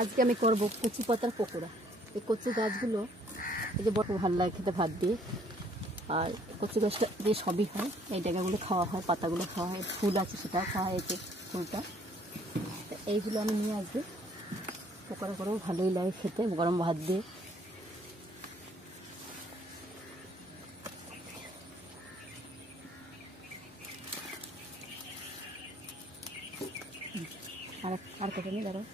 আজকে আমি করব কচু পাতার পকোড়া। এই কচু গাছগুলো এই যে বড় ভালো লাগে খেতে ভাত দিয়ে, আর কচু গাছটা দিয়ে সবই হয়। এই ডাগাগুলো খাওয়া হয়, পাতাগুলো খাওয়া হয়, ফুল আছে সেটাও খাওয়া হয়, ফুলটা। এইগুলো আমি নিয়ে আসবো, পকোড়া করেও ভালোই লাগে খেতে গরম ভাত দিয়ে। আর কত নিয়ে দাঁড়াও,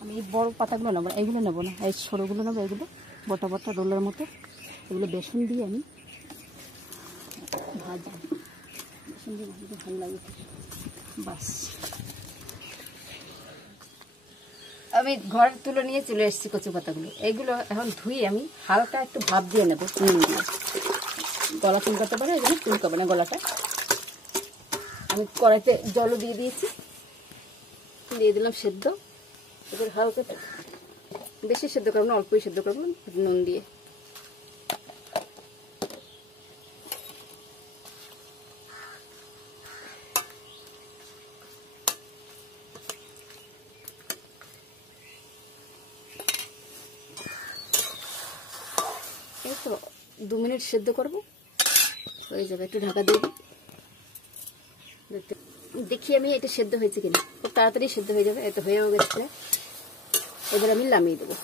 আমি এই বড় পাতাগুলো নেবো না, এইগুলো নেবো না, এই ছোটোগুলো নেবো, এগুলো বটা বটা রোলের মতো। এগুলো বেসন দিয়ে আমি ভাজবো, বেসন দিয়ে ভাজতে ভালো লাগে। বাস আমি ঘর তুলে নিয়ে চলে এসেছি কচু পাতাগুলো। এইগুলো এখন ধুয়ে আমি হালকা একটু ভাপ দিয়ে নেবো, নুন দিয়ে। গলা চুলকাতে পারে, এগুলো চুলকাবে না গলাটা। আমি কড়াইতে জলও দিয়ে দিয়েছি, দিয়ে দিলাম সেদ্ধ। এবার হালকা, বেশি সেদ্ধ করবো না, অল্পই সেদ্ধ করবো নুন দিয়ে। এই তো 2 মিনিট সেদ্ধ করবো, হয়ে যাবে। একটু ঢাকা দিয়ে দেখি আমি এটা সেদ্ধ হয়েছে কিনা। খুব তাড়াতাড়ি সেদ্ধ হয়ে যাবে, এটা হয়েও গেছে। এবার আমি নামিয়ে দেবো।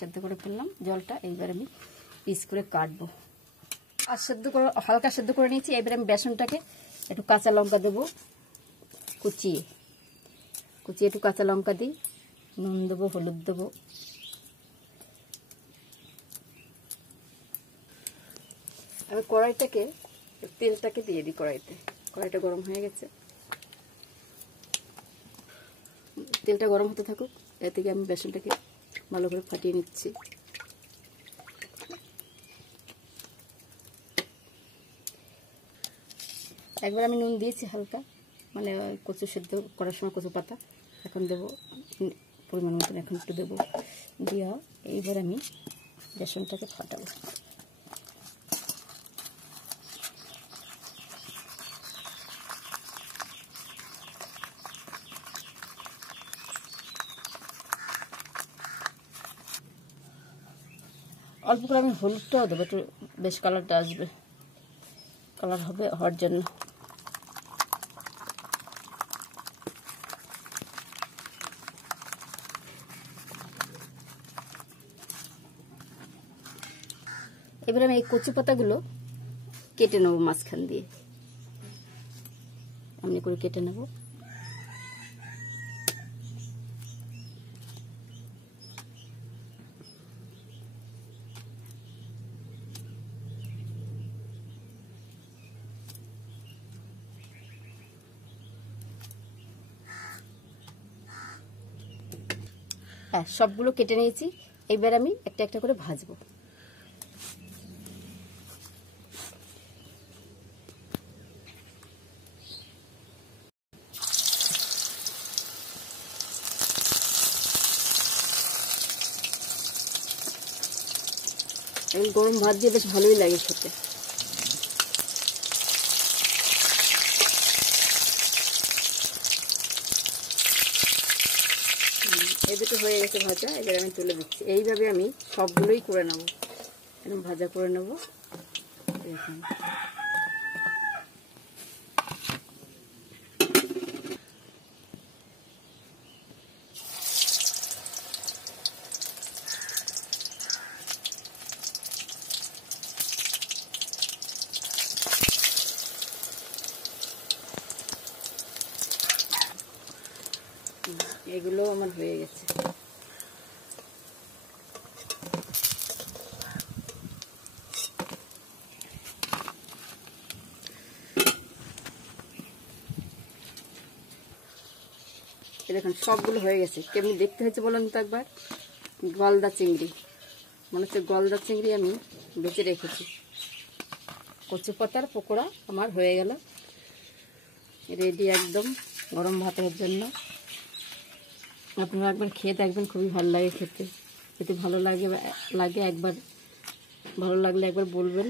সেদ্ধ করে ফেললাম জলটা, এইবার আমি পিস করে কাটবো। আর সেদ্ধ করে হালকা সেদ্ধ করে নিয়েছি। এবার আমি বেসনটাকে একটু কাঁচা লঙ্কা দেবো, কুচিয়ে কুচিয়ে একটু কাঁচা লঙ্কা দিই, নুন দেবো, হলুদ দেবো। আমি কড়াইটাকে, তেলটাকে দিয়ে দিই কড়াইতে। কড়াইটা গরম হয়ে গেছে, তেলটা গরম হতে থাকুক। এর থেকে আমি বেসনটাকে ভালো করে ফাটিয়ে নিচ্ছি। একবার আমি নুন দিয়েছি হালকা, মানে কচু সেদ্ধ করার সময় কচু পাতা। এখন দেবো পরিমাণ মতন, এখন একটু দেবো দিয়া। এইবার আমি বেসনটাকে ফাটাবো। অল্প করে আমি হলুদটাও দেবো, একটু বেশ কালারটা আসবে, কালার হবে হওয়ার জন্য। এবার আমি এই কচু পাতাগুলো কেটে নেবো, মাঝখান দিয়ে এমনি করে কেটে নেব। হ্যাঁ, সবগুলো কেটে নিয়েছি। এবার আমি একটা একটা করে ভাজবো। গরম ভাত দিয়ে বেশ ভালোই লাগে খেতে। এই দুটো হয়ে গেছে ভাজা, এবার আমি তুলে দিচ্ছি। এইভাবে আমি সবগুলোই করে নেবো, এরকম ভাজা করে নেবো। এগুলো আমার হয়ে গেছে। এই দেখুন সবগুলো হয়ে গেছে। কেমনি দেখতে হয়েছে বলুন তো একবার। গলদা চিংড়ি, মনে হচ্ছে গলদা চিংড়ি আমি বেঁচে রেখেছি। কচু পাতার পকোড়া আমার হয়ে গেল রেডি, একদম গরম ভাতের জন্য। আপনারা একবার খেয়ে দেখবেন, খুবই ভালো লাগে খেতে। যদি ভালো লাগে একবার, ভালো লাগলে একবার বলবেন।